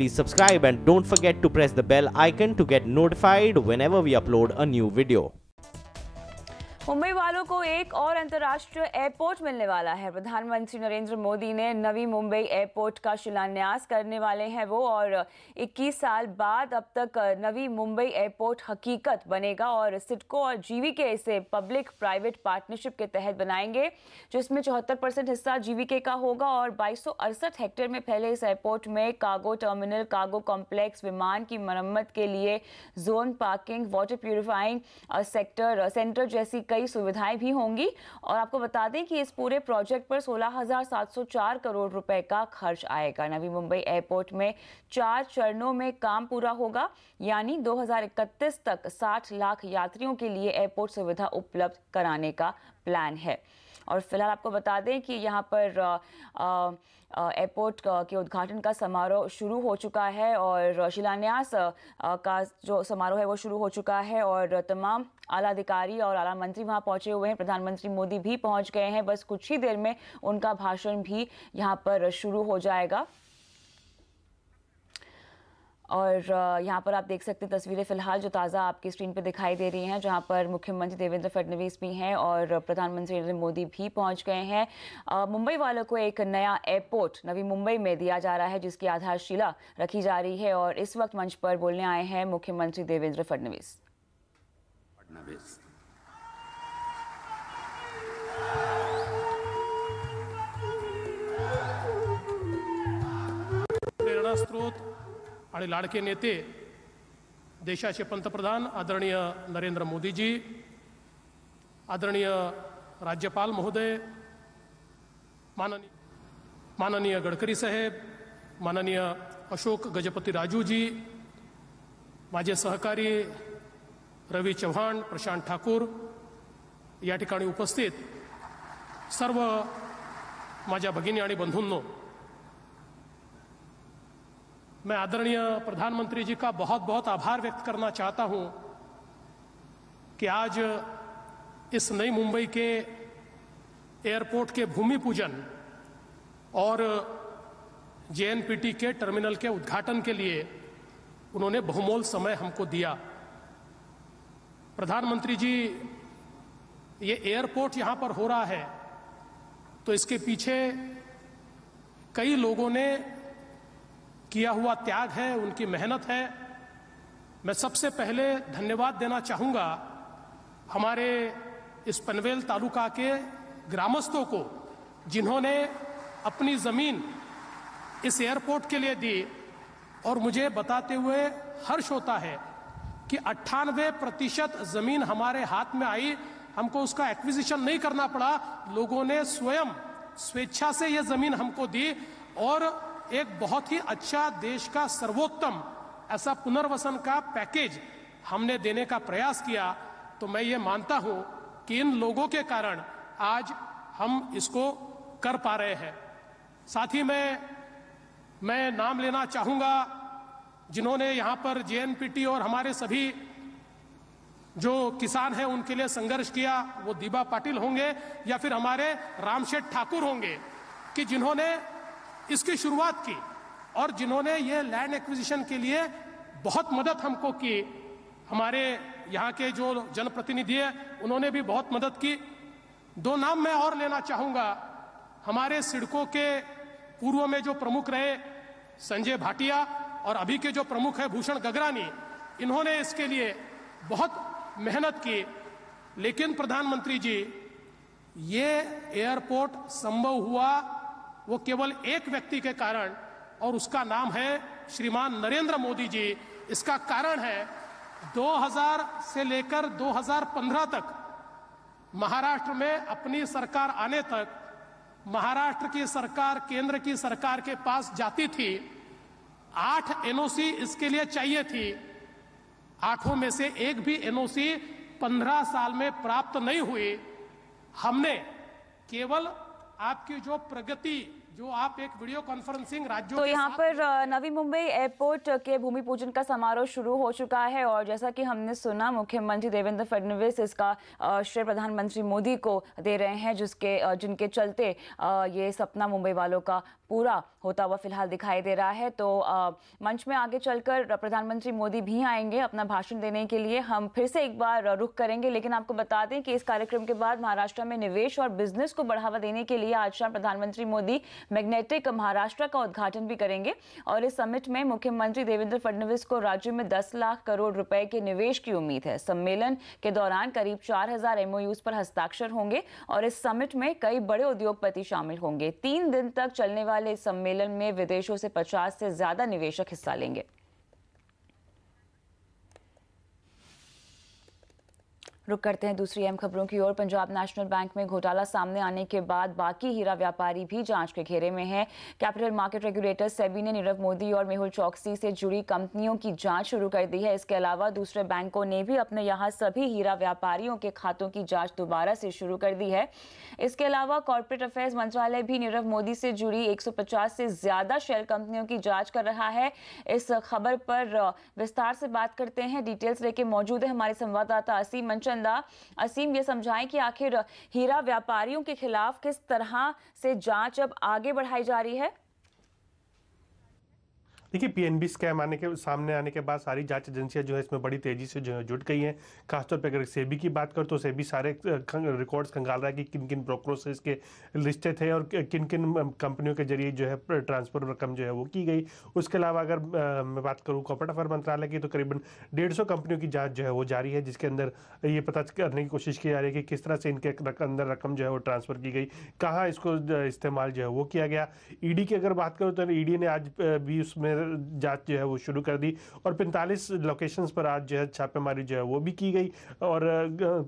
please subscribe and don't forget to press the bell icon to get notified whenever we upload a new video. Mumbai वालों को एक और अंतर्राष्ट्रीय airport मिलने वाला है। प्रधानमंत्री नरेंद्र मोदी ने नवी मुंबई एयरपोर्ट का शिलान्यास करने वाले हैं वो, और 21 साल बाद अब तक नवी मुंबई एयरपोर्ट हकीकत बनेगा और सिडको और जीवीके इसे पब्लिक प्राइवेट पार्टनरशिप के तहत बनाएंगे, जिसमें 74% हिस्सा जीवीके का होगा और 2268 हेक्टेयर में फैले इस एयरपोर्ट में कार्गो टर्मिनल, कार्गो कॉम्प्लेक्स, विमान की मरम्मत के लिए zone, parking, water purifying centre जैसी कई सुविधाएं भी होंगी। और आपको बता दें कि इस पूरे प्रोजेक्ट पर 16,704 करोड़ रुपए का खर्च आएगा। नवी मुंबई एयरपोर्ट में 4 चरणों में काम पूरा होगा, यानी 2031 तक 60 लाख यात्रियों के लिए एयरपोर्ट सुविधा उपलब्ध कराने का प्लान है। और फिलहाल आपको बता दें कि यहाँ पर एयरपोर्ट के उद्घाटन का समारोह शुरू हो चुका है और शिलान्यास का जो समारोह है वो शुरू हो चुका है और तमाम आला अधिकारी और आला मंत्री वहाँ पहुँचे हुए हैं। प्रधानमंत्री मोदी भी पहुँच गए हैं, बस कुछ ही देर में उनका भाषण भी यहाँ पर शुरू हो जाएगा। और यहाँ पर आप देख सकते हैं तस्वीरें फिलहाल जो ताज़ा आपकी स्क्रीन पर दिखाई दे रही हैं, जहाँ पर मुख्यमंत्री देवेंद्र फडणवीस भी हैं और प्रधानमंत्री नरेंद्र मोदी भी पहुँच गए हैं। मुंबई वालों को एक नया एयरपोर्ट नवी मुंबई में दिया जा रहा है, जिसकी आधारशिला रखी जा रही है और इस वक्त मंच पर बोलने आए हैं मुख्यमंत्री देवेंद्र फडणवीस। प्रेरणा स्रोत आणि लाडके नेते देशाचे पंतप्रधान आदरणीय नरेंद्र मोदीजी, आदरणीय राज्यपाल महोदय, माननीय गडकरी साहेब, माननीय अशोक गजपती राजूजी, माझे सहकारी रवी चव्हाण, प्रशांत ठाकूर, या ठिकाणी उपस्थित सर्व माझ्या भगिनी आणि बंधूंनो, मैं आदरणीय प्रधानमंत्री जी का बहुत बहुत आभार व्यक्त करना चाहता हूं कि आज इस नई मुंबई के एयरपोर्ट के भूमि पूजन और जेएनपीटी के टर्मिनल के उद्घाटन के लिए उन्होंने बहुमूल्य समय हमको दिया। प्रधानमंत्री जी, ये एयरपोर्ट यहां पर हो रहा है तो इसके पीछे कई लोगों ने किया हुआ त्याग है, उनकी मेहनत है। मैं सबसे पहले धन्यवाद देना चाहूंगा हमारे इस पनवेल तालुका के ग्रामस्थों को, जिन्होंने अपनी जमीन इस एयरपोर्ट के लिए दी और मुझे बताते हुए हर्ष होता है कि 98% जमीन हमारे हाथ में आई, हमको उसका एक्विजिशन नहीं करना पड़ा, लोगों ने स्वयं स्वेच्छा से यह जमीन हमको दी और एक बहुत ही अच्छा, देश का सर्वोत्तम ऐसा पुनर्वसन का पैकेज हमने देने का प्रयास किया। तो मैं ये मानता हूं कि इन लोगों के कारण आज हम इसको कर पा रहे हैं। साथ ही मैं नाम लेना चाहूंगा जिन्होंने यहां पर जेएनपीटी और हमारे सभी जो किसान हैं उनके लिए संघर्ष किया, वो दीबा पाटिल होंगे या फिर हमारे रामशेठ ठाकुर होंगे, कि जिन्होंने इसकी शुरुआत की और जिन्होंने ये लैंड एक्विजिशन के लिए बहुत मदद हमको की। हमारे यहाँ के जो जनप्रतिनिधि हैं उन्होंने भी बहुत मदद की। 2 नाम मैं और लेना चाहूंगा। हमारे सिडको के पूर्व में जो प्रमुख रहे संजय भाटिया और अभी के जो प्रमुख है भूषण गगरानी, इन्होंने इसके लिए बहुत मेहनत की। लेकिन प्रधानमंत्री जी, ये एयरपोर्ट संभव हुआ वो केवल एक व्यक्ति के कारण, और उसका नाम है श्रीमान नरेंद्र मोदी जी। इसका कारण है 2000 से लेकर 2015 तक महाराष्ट्र में अपनी सरकार आने तक महाराष्ट्र की सरकार केंद्र की सरकार के पास जाती थी, 8 एनओसी इसके लिए चाहिए थी। 8 में से एक भी एनओसी 15 साल में प्राप्त नहीं हुई। हमने केवल आपकी जो प्रगति, जो आप एक वीडियो कॉन्फ्रेंसिंग राज्यों तो यहाँ पर नवी मुंबई एयरपोर्ट के भूमि पूजन का समारोह शुरू हो चुका है और जैसा कि हमने सुना, मुख्यमंत्री देवेंद्र फडणवीस इसका श्रेय प्रधानमंत्री मोदी को दे रहे हैं, जिनके चलते ये सपना मुंबई वालों का पूरा होता हुआ फिलहाल दिखाई दे रहा है। तो मंच में आगे चलकर प्रधानमंत्री मोदी भी आएंगे अपना भाषण देने के लिए। हम फिर से एक बार रुख करेंगे, लेकिन आपको बता दें कि इस कार्यक्रम के बाद महाराष्ट्र में निवेश और बिजनेस को बढ़ावा देने के लिए आज शाम प्रधानमंत्री मोदी मैग्नेटिक महाराष्ट्र का उद्घाटन भी करेंगे। और इस समिट में मुख्यमंत्री देवेंद्र फडणवीस को राज्य में 10 लाख करोड़ रुपए के निवेश की उम्मीद है। सम्मेलन के दौरान करीब 4000 MOUs पर हस्ताक्षर होंगे और इस समिट में कई बड़े उद्योगपति शामिल होंगे। 3 दिन तक चलने वाले इस सम्मेलन में विदेशों से 50 से ज्यादा निवेशक हिस्सा लेंगे। रुक करते हैं दूसरी अहम खबरों की ओर। पंजाब नेशनल बैंक में घोटाला सामने आने के बाद बाकी हीरा व्यापारी भी जांच के घेरे में हैं। कैपिटल मार्केट रेगुलेटर सेबी ने नीरव मोदी और मेहुल चोकसी से जुड़ी कंपनियों की जांच शुरू कर दी है। इसके अलावा दूसरे बैंकों ने भी अपने यहां सभी हीरा व्यापारियों के खातों की जांच दोबारा से शुरू कर दी है। इसके अलावा कॉर्पोरेट अफेयर्स मंत्रालय भी नीरव मोदी से जुड़ी 150 से ज्यादा शेल कंपनियों की जांच कर रहा है। इस खबर पर विस्तार से बात करते हैं, डिटेल्स लेके मौजूद है हमारे संवाददाता असीम मनचंदा। असीम, ये समझाएं कि आखिर हीरा व्यापारियों के खिलाफ किस तरह से जांच अब आगे बढ़ाई जा रही है? देखिए, पीएनबी स्कैम सामने आने के बाद सारी जांच एजेंसियां जो है इसमें बड़ी तेजी से जो है जुट गई हैं। खासतौर पर अगर सेबी की बात करें तो सेबी सारे रिकॉर्ड्स खंगाल रहा है कि किन किन ब्रोकरों से इसके लिस्टेड थे और किन किन कंपनियों के जरिए जो है ट्रांसफर रकम जो है वो की गई। उसके अलावा अगर मैं बात करूँ कॉर्पोरेट अफेयर मंत्रालय की, तो करीबन 150 कंपनियों की जाँच जो है वो जारी है, जिसके अंदर ये पता करने की कोशिश की जा रही है कि किस तरह से इनके अंदर रकम जो है वो ट्रांसफर की गई, कहाँ इसको इस्तेमाल जो है वो किया गया। ईडी की अगर बात करूँ तो ईडी ने आज भी उसमें जांच जो है वो शुरू कर दी और 45 लोकेशंस पर आज जो है छापेमारी जो है वो भी की गई और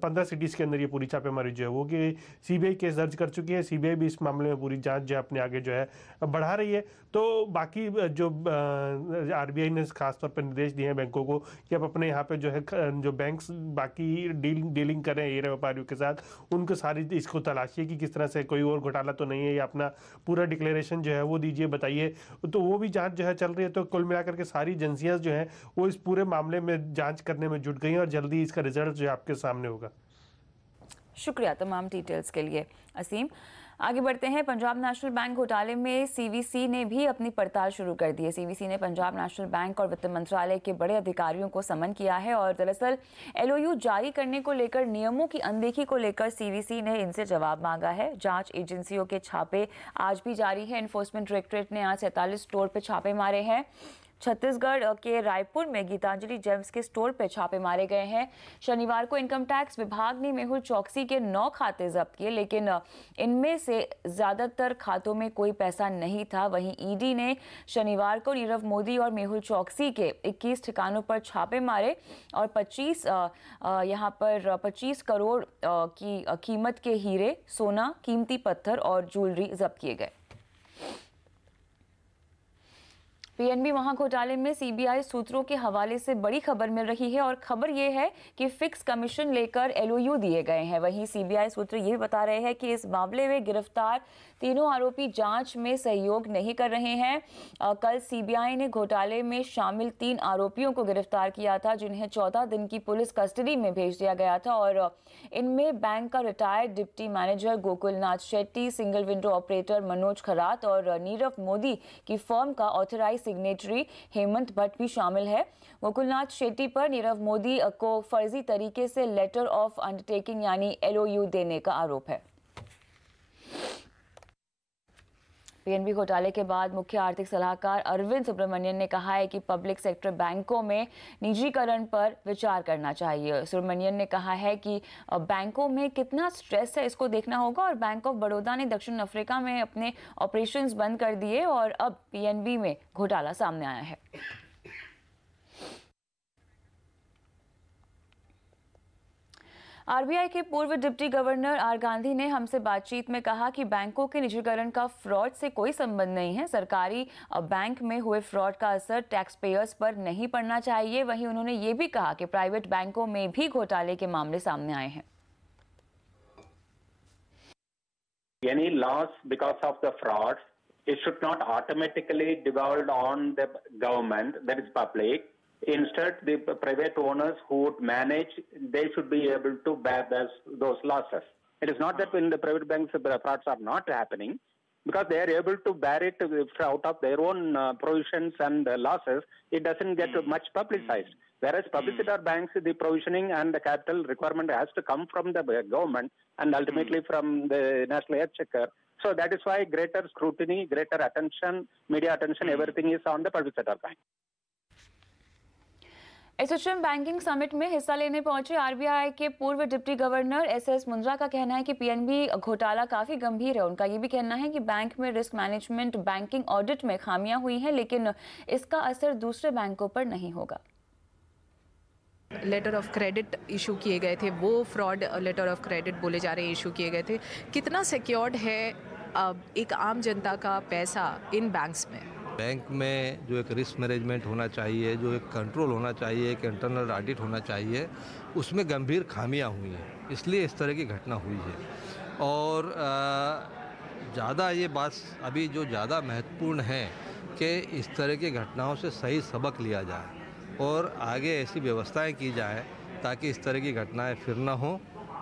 15 सिटीज के अंदर ये पूरी छापेमारी जो है वो की गई। सीबीआई केस दर्ज कर चुकी है। सीबीआई भी इस मामले में पूरी जांच जो है अपने आगे जो है बढ़ा रही है। तो बाकी जो आरबीआई ने खासतौर पर निर्देश दिए हैं बैंकों को कि अब अपने यहाँ पे जो है जो बैंक्स बाकी डीलिंग कर रहे हैं हीरा व्यापारियों के साथ, उनको सारी इसको तलाशिए कि किस तरह से कोई और घोटाला तो नहीं है, या अपना पूरा डिक्लेरेशन जो है वो दीजिए, बताइए। तो वो भी जांच जो है चल रही है। तो कुल मिलाकर के सारी एजेंसियां जो हैं वो इस पूरे मामले में जांच करने में जुट गई हैं और जल्दी इसका रिजल्ट जो है आपके सामने होगा। शुक्रिया तमाम डिटेल्स के लिए असीम। आगे बढ़ते हैं। पंजाब नेशनल बैंक घोटाले में सीवीसी ने भी अपनी पड़ताल शुरू कर दी है। सीवीसी ने पंजाब नेशनल बैंक और वित्त मंत्रालय के बड़े अधिकारियों को समन किया है और दरअसल एलओयू जारी करने को लेकर नियमों की अनदेखी को लेकर सीवीसी ने इनसे जवाब मांगा है। जांच एजेंसियों के छापे आज भी जारी है। एनफोर्समेंट डायरेक्टरेट ने आज 47 स्टोर पर छापे मारे हैं। छत्तीसगढ़ के रायपुर में गीतांजलि जेम्स के स्टोर पर छापे मारे गए हैं। शनिवार को इनकम टैक्स विभाग ने मेहुल चोकसी के 9 खाते जब्त किए, लेकिन इनमें से ज्यादातर खातों में कोई पैसा नहीं था। वहीं ईडी ने शनिवार को नीरव मोदी और मेहुल चोकसी के 21 ठिकानों पर छापे मारे और 25 करोड़ की कीमत के हीरे, सोना, कीमती पत्थर और ज्वेलरी जब्त किए गए। पीएनबी महाघोटाले में सीबीआई सूत्रों के हवाले से बड़ी खबर मिल रही है और खबर यह है कि फिक्स कमीशन लेकर एलओयू दिए गए हैं। वहीं सीबीआई सूत्र ये भी बता रहे हैं कि इस मामले में गिरफ्तार तीनों आरोपी जांच में सहयोग नहीं कर रहे हैं। कल सीबीआई ने घोटाले में शामिल 3 आरोपियों को गिरफ्तार किया था, जिन्हें 14 दिन की पुलिस कस्टडी में भेज दिया गया था और इनमें बैंक का retired deputy manager Gokulnath Shetty, single window operator Manoj Kharat और नीरव मोदी की फर्म का ऑथराइज सिग्नेटरी हेमंत भट्ट भी शामिल है। गोकुलनाथ शेट्टी पर नीरव मोदी को फर्जी तरीके से लेटर ऑफ अंडरटेकिंग यानी एलओयू देने का आरोप है। पीएनबी घोटाले के बाद मुख्य आर्थिक सलाहकार अरविंद सुब्रमण्यन ने कहा है कि पब्लिक सेक्टर बैंकों में निजीकरण पर विचार करना चाहिए। सुब्रमण्यन ने कहा है कि बैंकों में कितना स्ट्रेस है इसको देखना होगा और बैंक ऑफ बड़ौदा ने दक्षिण अफ्रीका में अपने ऑपरेशंस बंद कर दिए और अब पीएनबी में घोटाला सामने आया है। आरबीआई के पूर्व डिप्टी गवर्नर आर गांधी ने हमसे बातचीत में कहा कि बैंकों के निजीकरण का फ्रॉड से कोई संबंध नहीं है। सरकारी बैंक में हुए फ्रॉड का असर टैक्स पेयर्स पर नहीं पड़ना चाहिए। वहीं उन्होंने ये भी कहा कि प्राइवेट बैंकों में भी घोटाले के मामले सामने आए हैं। Any loss because of the fraud, it should not automatically devolve on the government, that is public. Instead, the private owners who would manage, they should be able to bear those losses. It is not that in the private banks the frauds are not happening. because they are able to bear it out of their own provisions and losses, it doesn't get much publicized. Whereas public sector banks, the provisioning and the capital requirement has to come from the government and ultimately from the National Exchequer. So that is why greater scrutiny, greater attention, media attention, everything is on the public sector bank. ASSOCHAM banking summit में हिस्सा लेने पहुंचे RBI के पूर्व deputy governor SS Mundra का कहना है कि पीएनबी घोटाला काफी गंभीर है। उनका ये भी कहना है कि बैंक में रिस्क मैनेजमेंट, बैंकिंग ऑडिट में खामियां हुई हैं, लेकिन इसका असर दूसरे बैंकों पर नहीं होगा। लेटर ऑफ क्रेडिट इशू किए गए थे, वो फ्रॉड लेटर ऑफ क्रेडिट बोले जा रहे इशू किए गए थे। कितना सिक्योर्ड है एक आम जनता का पैसा इन बैंक्स में? बैंक में जो एक रिस्क मैनेजमेंट होना चाहिए, जो एक कंट्रोल होना चाहिए, एक इंटरनल ऑडिट होना चाहिए, उसमें गंभीर खामियां हुई हैं, इसलिए इस तरह की घटना हुई है। और ज़्यादा ये बात अभी जो ज़्यादा महत्वपूर्ण है कि इस तरह की घटनाओं से सही सबक लिया जाए और आगे ऐसी व्यवस्थाएं की जाए ताकि इस तरह की घटनाएं फिर ना हो।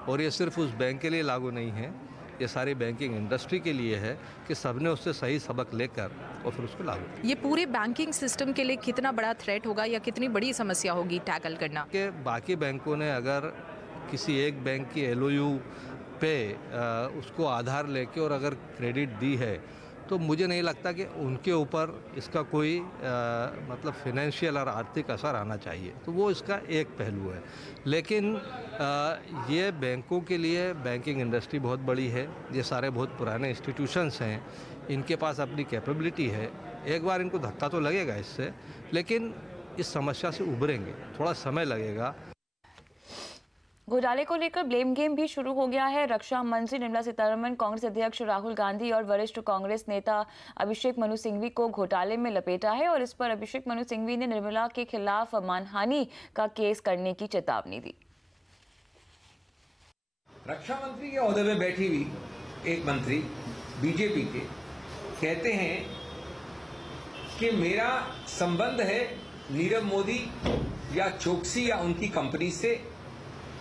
और ये सिर्फ उस बैंक के लिए लागू नहीं है, ये सारी बैंकिंग इंडस्ट्री के लिए है कि सबने उससे सही सबक लेकर और फिर उसको लागू। ये पूरे बैंकिंग सिस्टम के लिए कितना बड़ा थ्रेट होगा या कितनी बड़ी समस्या होगी टैकल करना? कि बाकी बैंकों ने अगर किसी एक बैंक की एलओयू पे उसको आधार लेके और अगर क्रेडिट दी है तो मुझे नहीं लगता कि उनके ऊपर इसका कोई मतलब फिनेंशियल और आर्थिक असर आना चाहिए। तो वो इसका एक पहलू है। लेकिन ये बैंकों के लिए बैंकिंग इंडस्ट्री बहुत बड़ी है, ये सारे बहुत पुराने इंस्टीट्यूशंस हैं, इनके पास अपनी कैपेबिलिटी है। एक बार इनको धक्का तो लगेगा इससे, लेकिन इस समस्या से उभरेंगे, थोड़ा समय लगेगा। घोटाले को लेकर ब्लेम गेम भी शुरू हो गया है। रक्षा मंत्री निर्मला सीतारमण, कांग्रेस अध्यक्ष राहुल गांधी और वरिष्ठ कांग्रेस नेता अभिषेक मनु सिंघवी को घोटाले में लपेटा है और इस पर अभिषेक मनु सिंघवी ने निर्मला के खिलाफ मानहानि का केस करने की चेतावनी दी। रक्षा मंत्री के ओहदे में बैठी हुई एक मंत्री बीजेपी के कहते हैं कि मेरा संबंध है नीरव मोदी या चोकसी या उनकी कंपनी से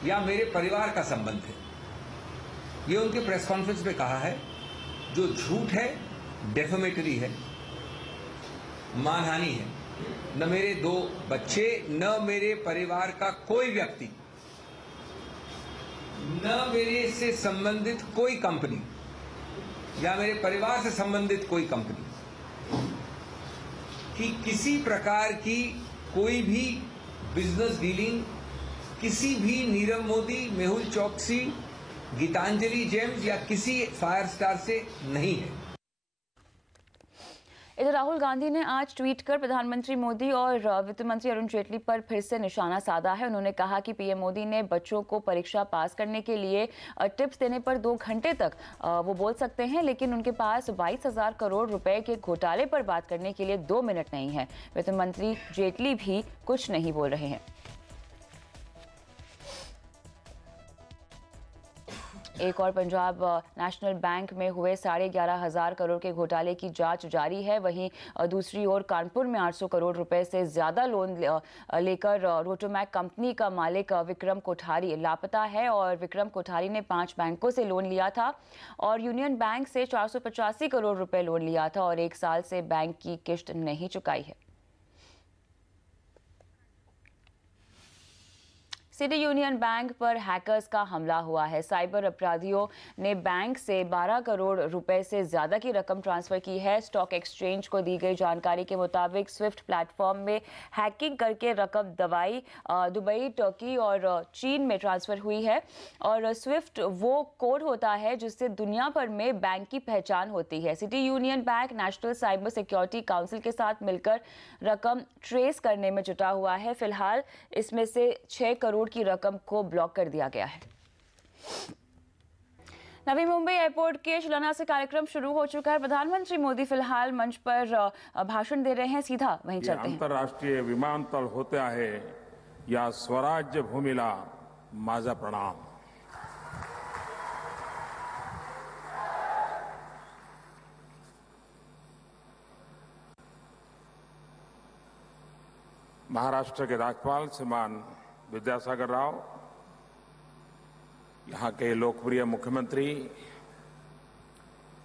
या मेरे परिवार का संबंध है। ये उनके प्रेस कॉन्फ्रेंस में कहा है, जो झूठ है, डेफेमेटरी है, मानहानि है। न मेरे 2 बच्चे, न मेरे परिवार का कोई व्यक्ति, न मेरे से संबंधित कोई कंपनी या मेरे परिवार से संबंधित कोई कंपनी की किसी प्रकार की कोई भी बिजनेस डीलिंग किसी भी नीरव मोदी, मेहुल चोकसी, गीतांजलि जेम्स या किसी फायर स्टार से नहीं है। इधर राहुल गांधी ने आज ट्वीट कर प्रधानमंत्री मोदी और वित्त मंत्री अरुण जेटली पर फिर से निशाना साधा है। उन्होंने कहा कि पीएम मोदी ने बच्चों को परीक्षा पास करने के लिए टिप्स देने पर 2 घंटे तक वो बोल सकते हैं, लेकिन उनके पास 22,000 करोड़ रुपए के घोटाले पर बात करने के लिए 2 मिनट नहीं है। वित्त मंत्री जेटली भी कुछ नहीं बोल रहे हैं। एक और पंजाब नेशनल बैंक में हुए 11,500 करोड़ के घोटाले की जांच जारी है। वहीं दूसरी ओर कानपुर में 800 करोड़ रुपए से ज्यादा लोन लेकर रोटोमैक कंपनी का मालिक विक्रम कोठारी लापता है और विक्रम कोठारी ने 5 बैंकों से लोन लिया था और यूनियन बैंक से 485 करोड़ रुपए लोन लिया था और 1 साल से बैंक की किश्त नहीं चुकाई है। सिटी यूनियन बैंक पर हैकर्स का हमला हुआ है। साइबर अपराधियों ने बैंक से 12 करोड़ रुपए से ज्यादा की रकम ट्रांसफर की है। स्टॉक एक्सचेंज को दी गई जानकारी के मुताबिक स्विफ्ट प्लेटफॉर्म में हैकिंग करके रकम दुबई, टर्की और चीन में ट्रांसफर हुई है और स्विफ्ट वो कोड होता है जिससे दुनिया भर में बैंक की पहचान होती है। City union bank national cyber security council के साथ मिलकर रकम ट्रेस करने में जुटा हुआ है। फिलहाल इसमें से 6 करोड़ की रकम को ब्लॉक कर दिया गया है। नवी मुंबई एयरपोर्ट के शिलान्यास से कार्यक्रम शुरू हो चुका है। प्रधानमंत्री मोदी फिलहाल मंच पर भाषण दे रहे हैं, सीधा वहीं चलते हैं। अंतरराष्ट्रीय विमानतळ होते आहे या स्वराज्य भूमीला माझा प्रणाम। महाराष्ट्र के राज्यपाल श्रीमान विद्यासागर राव, यहाँ के लोकप्रिय मुख्यमंत्री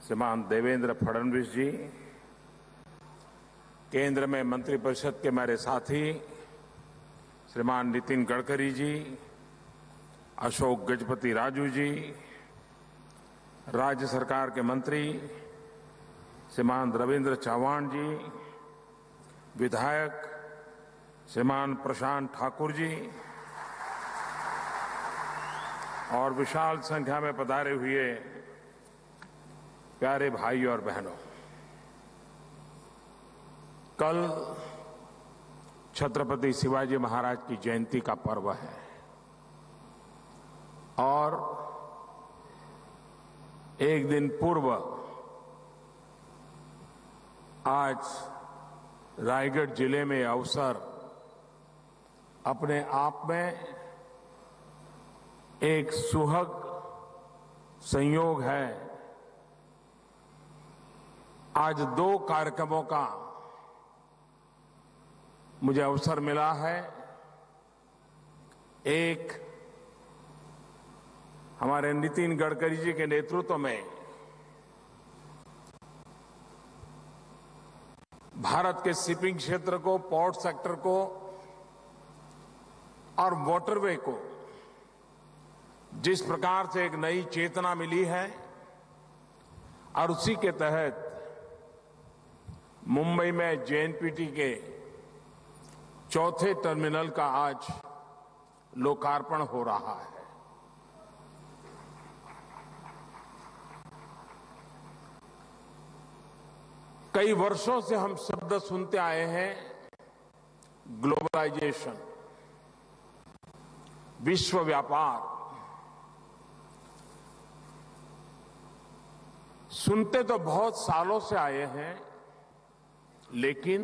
श्रीमान देवेंद्र फडणवीस जी, केंद्र में मंत्रिपरिषद के मेरे साथी श्रीमान नितिन गडकरी जी, अशोक गजपति राजू जी, राज्य सरकार के मंत्री श्रीमान रविंद्र चौहान जी, विधायक श्रीमान प्रशांत ठाकुर जी और विशाल संख्या में पधारे हुए प्यारे भाई और बहनों, कल छत्रपति शिवाजी महाराज की जयंती का पर्व है और एक दिन पूर्व आज रायगढ़ जिले में अवसर अपने आप में एक सुखद संयोग है। आज दो कार्यक्रमों का मुझे अवसर मिला है। एक हमारे नितिन गडकरी जी के नेतृत्व में भारत के शिपिंग क्षेत्र को, पोर्ट सेक्टर को और वाटरवे को जिस प्रकार से एक नई चेतना मिली है और उसी के तहत मुंबई में जेएनपीटी के चौथे टर्मिनल का आज लोकार्पण हो रहा है। कई वर्षों से हम शब्द सुनते आए हैं, ग्लोबलाइजेशन, विश्व व्यापार। सुनते तो बहुत सालों से आए हैं, लेकिन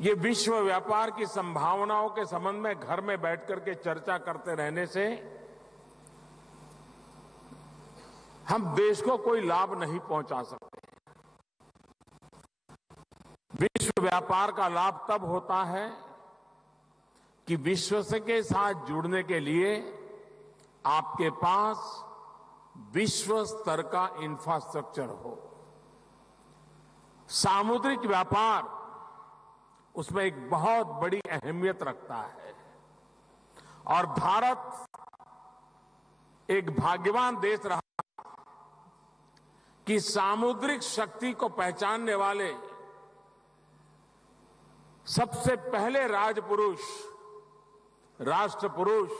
ये विश्व व्यापार की संभावनाओं के संबंध में घर में बैठकर के चर्चा करते रहने से हम देश को कोई लाभ नहीं पहुंचा सकते। विश्व व्यापार का लाभ तब होता है कि विश्व के साथ जुड़ने के लिए आपके पास विश्व स्तर का इंफ्रास्ट्रक्चर हो। सामुद्रिक व्यापार उसमें एक बहुत बड़ी अहमियत रखता है और भारत एक भाग्यवान देश रहा कि सामुद्रिक शक्ति को पहचानने वाले सबसे पहले राजपुरुष, राष्ट्र पुरुष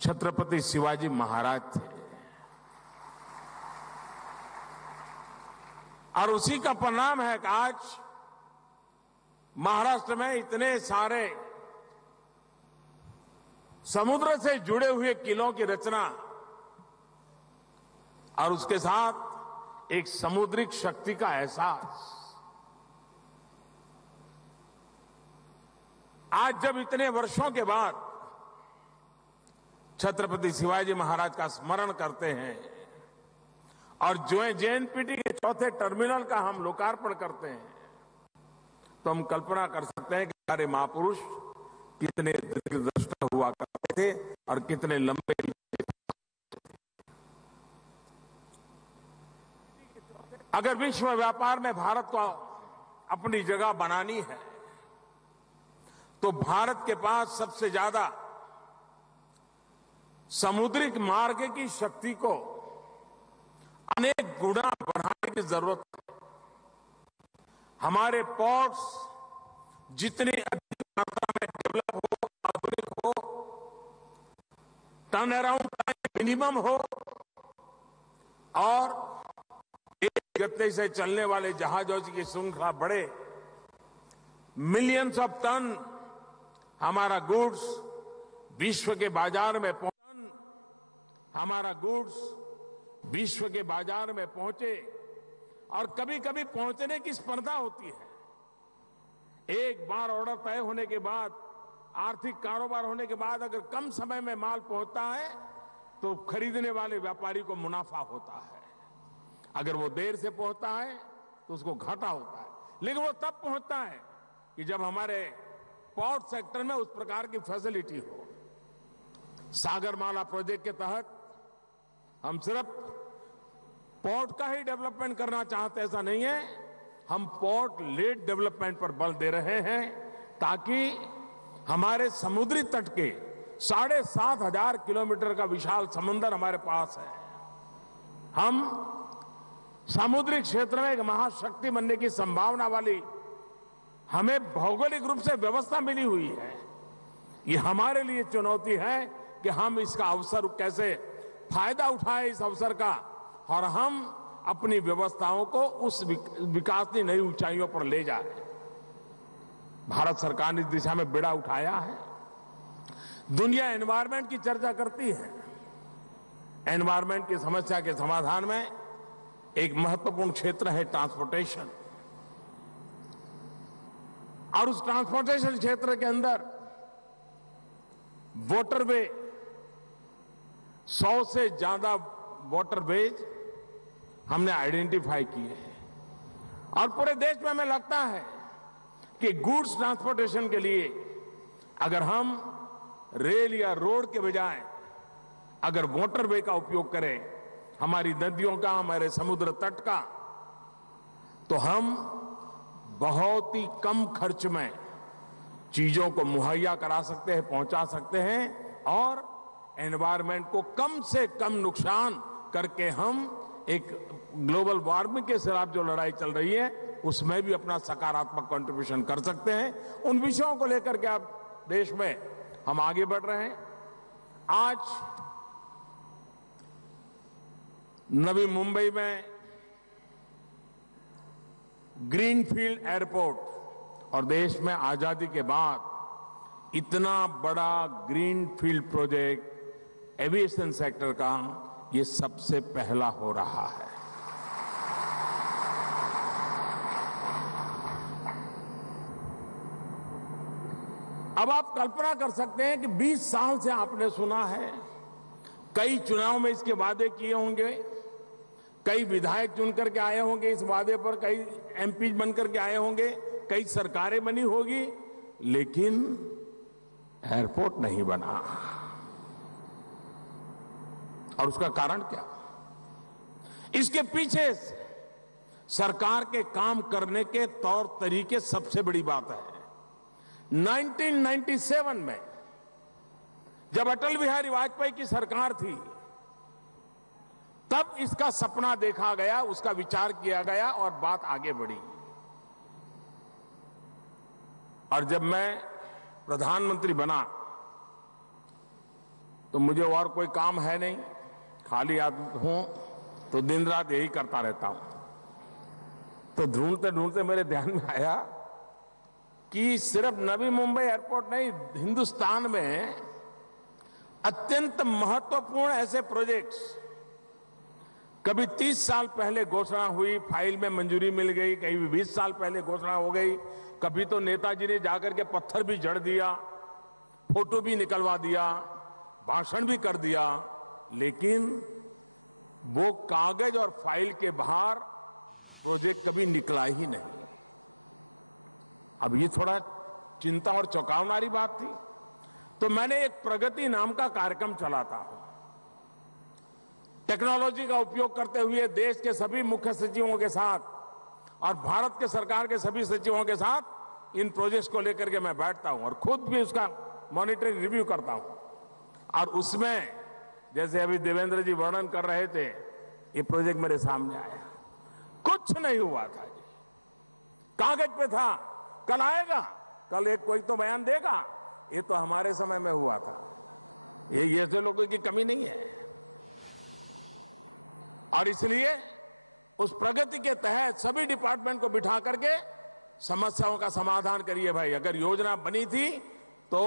छत्रपति शिवाजी महाराज थे और उसी का परिणाम है कि आज महाराष्ट्र में इतने सारे समुद्र से जुड़े हुए किलों की रचना और उसके साथ एक समुद्रिक शक्ति का एहसास। आज जब इतने वर्षों के बाद छत्रपति शिवाजी महाराज का स्मरण करते हैं और जो जेएनपीटी के चौथे टर्मिनल का हम लोकार्पण करते हैं, तो हम कल्पना कर सकते हैं कि हमारे महापुरुष कितने दृष्टा हुआ करते थे और कितने लंबे। अगर विश्व व्यापार में भारत को अपनी जगह बनानी है तो भारत के पास सबसे ज्यादा समुद्रिक मार्ग की शक्ति को अनेक गुना बढ़ाने की जरूरत है। हमारे पोर्ट्स जितनी अधिक मात्रा में डेवलप हो, आधुनिक हो, टर्न अराउंड टाइम मिनिमम हो और एक गति से चलने वाले जहाजों की श्रृंखला बढ़े, मिलियंस ऑफ टन हमारा गुड्स विश्व के बाजार में हमारा गुड्स विश्व के बाजार में पहुंचे और कभी कभी पहुंचने की स्पर्धा होती है। एक बार ऑर्डर तय होने के बाद, आर्थिक कारोबार होने के बाद अगर कम समय में माल पहुंचता है तो खरीदने वाले व्यापारी को मुनाफा होता है। अगर वो देर से पहुंचता है तो उसको घाटा होता है। लेकिन वो तब पहुंचता है कि जब हमारे पोर्ट सेक्टर में उस प्रकार की फैसिलिटी हो, सागरमाला प्रोजेक्ट के तहत हम सिर्फ पोर्ट का ही डेवलपमेंट करना चाहते, ऐसा नहीं है। हम पोर्ट लेड डेवलपमेंट पर बल दे रहे हैं ताकि हमारे समुद्री तट के 7,500 किलोमीटर का विशाल समुद्र हमारे पास है। हम समुद्री क्षेत्र में एक महाशक्ति बनने की संभावना वाली हमें भौगोलिक रूप से व्यवस्था मिली हुई है। ये हमारे लिए चुनौती है कि हम इसका अवसर कैसे फायदा उठाएं इस अवसर का, और हम अपनी व्यवस्थाओं को उस विकास की नई ऊंचाइयों पर ले जाएं। भारत सरकार ने इस दिशा में बेड़ा उठाया है। दुनिया एनवायरमेंट की चर्चा करती है। एनवायरमेंट की समस्या के समाधान में एक महत्वपूर्ण क्षेत्र है ट्रांसपोर्टेशन, और उस ट्रांसपोर्टेशन क्षेत्र के अंदर वाटरवे 100 से ज्यादा वाटरवेज हमने आइडेंटिफाई किए हैं, और पूरे देश में हमें लगता है कि गुड्स ट्रांसपोर्टेशन के लिए अगर हम रेल या रोड के बजाय अगर वाटरवे का उपयोग करें, हमारी नदियों का, हमारे समुद्र तट का, तो हम बहुत ही कम खर्च में चीजों को मुहैया करा सकते हैं, पहुंचा सकते हैं, और एनवायरनमेंट को कम से कम नुकसान करके हम एक ग्लोबल वार्मिंग के खिलाफ जो लड़ाई चल रही है उसमें भी अपना सकारात्मक कंट्रीब्यूशन कर सकते हैं। उन विषयों को लेकर के आप देश में हम आगे बढ़ रहे हैं। आज नवी मुंबई में ग्रीनफील्ड एयरपोर्ट, और देश में आजादी के बाद इतना बड़ा ग्रीनफील्ड प्रोजेक्ट एविएशन सेक्टर का ये सबसे पहला हो रहा है। अब आप कल्पना कर सकते हैं कि 20 साल से आपने सुना है, कई चुनाव में इसके वादे किए होंगे, कई विधायक चुन करके आए होंगे इस वादे पर, कई एमपी बन करके आए होंगे, कई सरकारें बनी होगी, लेकिन एयरपोर्ट नहीं बना। और उसका कारण क्या? इसके पीछे सरकार के काम करने के तौर तरीके सबसे बड़ी बात है। 1997 में जब अटल बिहारी वाजपेयी की सरकार थी, तब इसका सपना देखा गया, उसका विचार किया गया और बात आगे बढ़ी। और जब मैं प्रधानमंत्री बना तो मुझे और कोई काम है नहीं, खाली आदमी हूं, तो दिन रात यही करता रहता हूं। तो ढूंढते ढूंढते मेरे ध्यान में आया कि सिर्फ नवी मुंबई एयरपोर्ट नहीं, हिंदुस्तान में अत्यंत महत्वपूर्ण ऐसे प्रोजेक्ट्स कभी 30 साल पहले घोषणा हुई, फाइल में मंजूरी मिल गई, कहीं 20 साल पहले घोषणा हो गई, कभी तो नेताजी ने जाकर के पत्थर भी जड़ दिया, फोटो भी निकलवा दिया, भाषण भी कर दिया, लेकिन वो कागज और फाइल के बाहर प्रोजेक्ट कभी निकला ही नहीं। अब ये थोड़ा चिंता और चौंकावनारी बात थी। तो मैंने एक प्रगति नाम का कार्यक्रम चलाता हूं। टेक्नोलॉजी का उपयोग करते हुए देश के सभी मुख्य सचिवों के साथ और भारत के सरकार के सभी सचिवों के साथ इन प्रोजेक्ट्स को लेकर के मैं बैठता हूं और खुद भी उसका मॉनिटरिंग रिव्यू करता हूं। और उसमें जैसे अभी देवेंद्र जी वर्णन कर रहे थे, ये प्रोजेक्ट मेरे सामने आया, कुछ नहीं हुआ था जी, कागज पे था, कल आएगा, कल एक कोई तो बयान देगा, ये तो हमारे समय में हुआ था। ये ऐसे लोगों की कमी नहीं है। और इसलिए उस प्रगति के तहत सभी डिपार्टमेंट को बिठा करके समस्याओं का समाधान करिए भाई। अगर योजना बनी थी तो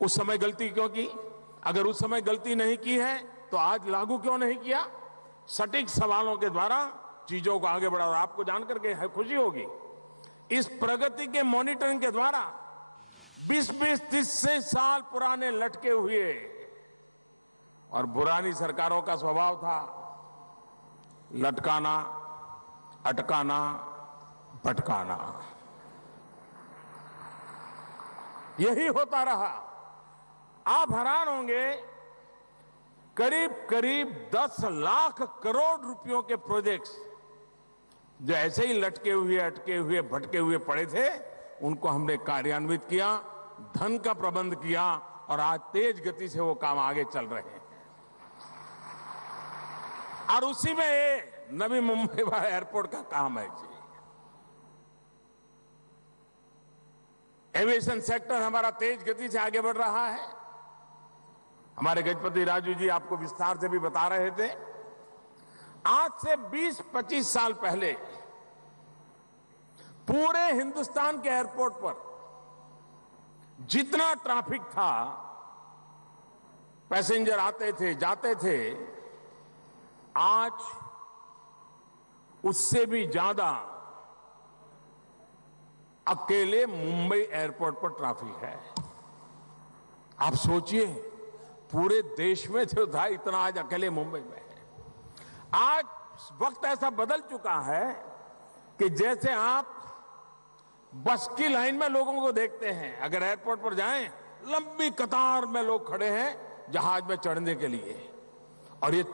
उस समय गलती क्यों की? अगर उस समय गलती नहीं की है तो आज लागू क्यों नहीं किया? सटीक सवालों के द्वारा चीजों को आगे बढ़ा। और आपको जानकर के खुशी होगी, इस प्रगति के मॉनिटरिंग के द्वारा 20-20, 30 साल पुराने लटके हुए, और पुरानी सरकारों का स्वभाव था लटकाना, अटकाना, भटकाना, यही होता रहा। आप हैरान होंगे, करीब करीब 10 लाख करोड़ रुपयों के प्रोजेक्ट्स जो ऐसे ही लटके हुए, अटके हुए, भटके हुए पड़े थे, उनको हमने कार्यान्वित किया, धन का प्रबंध किया और आज तेज गति से वो काम आगे चल रहे हैं। और उसी में ये नवी मुंबई वाला एयरपोर्ट का काम है जी। एविएशन सेक्टर हमारा तेज गति से आगे बढ़ रहा है। हमारे गजपति राजू जी आपको विस्तार से भी बता रहे थे, आज से 20-25 साल पहले पूरे हिंदुस्तान के एयरपोर्ट पर जितना ट्रैफिक था, पैसेंजर आते थे, जाते थे, आज उससे भी ज्यादा अकेले मुंबई एयरपोर्ट पर ट्रैफिक है। आप सोचिए, पूरे देश में जो था इतना आज अकेले मुंबई में है। आज वक्त ऐसा बदल चुका है कि जैसे आप बस की लाइन में लोगों को देखते हैं, अगर एयरपोर्ट पर जाएं, लंबी कतार में लोग खड़े हैं जहाज में चढ़ने के लिए। और ये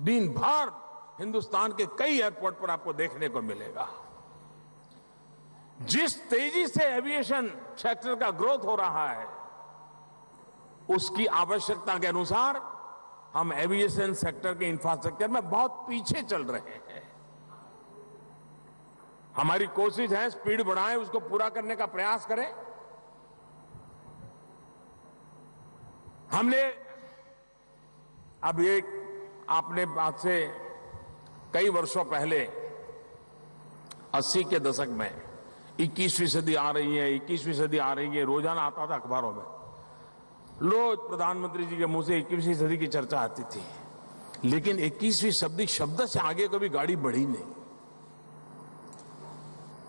दिन भर हिंदुस्तान के कई एयरपोर्ट पर आपको देखने को मिलेगा। जिस तेजी से एविएशन सेक्टर का ग्रोथ हो रहा है, उसकी आवश्यकता के अनुसार हम एविएशन सेक्टर के इंफ्रास्ट्रक्चर में बहुत पीछे चल रहे हैं। हमारी कोशिश है स्पीड बढ़ाएं, उसको पूरा करने का प्रयास करें। हमने अब एक आपने आज से कई वर्षों पहले 80 के दशक में 21वीं सदी आ रही है, 21वीं सदी आ रही है, रोजाना आता था अखबारों में, रोज प्रधानमंत्री जी के मुंह से 21वीं सदी की चर्चा आती थी। लेकिन 21वीं सदी शब्द से आगे कभी गाड़ी बढ़ी नहीं।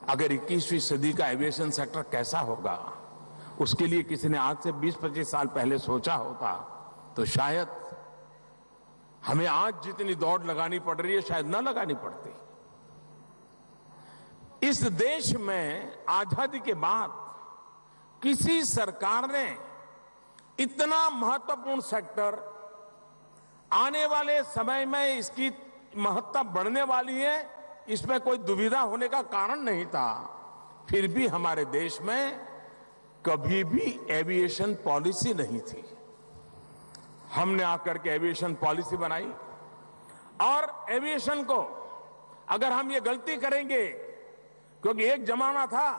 अगर 21वीं सदी का एविएशन सेक्टर कैसा होगा, उसके लिए किसी ने आज से 20-25 साल पहले सोचा होता तो शायद हमें आज जितनी दौड़ लगानी पड़ रही है शायद ना लगानी पड़ती। इस देश में आजादी के बाद किसी सरकार ने इतना महत्वपूर्ण सेक्टर, आने वाले समय में इसकी महत्ता बढ़ने वाली है, इसमें कोई दुविधा होने का कारण नहीं था, फिर भी हमारे देश में कभी भी एविएशन पॉलिसी नहीं थी। हमने आकर के एविएशन पॉलिसी बनाई और एविएशन को अगर हम ये गलती करेंगे, क्योंकि एक जमाना था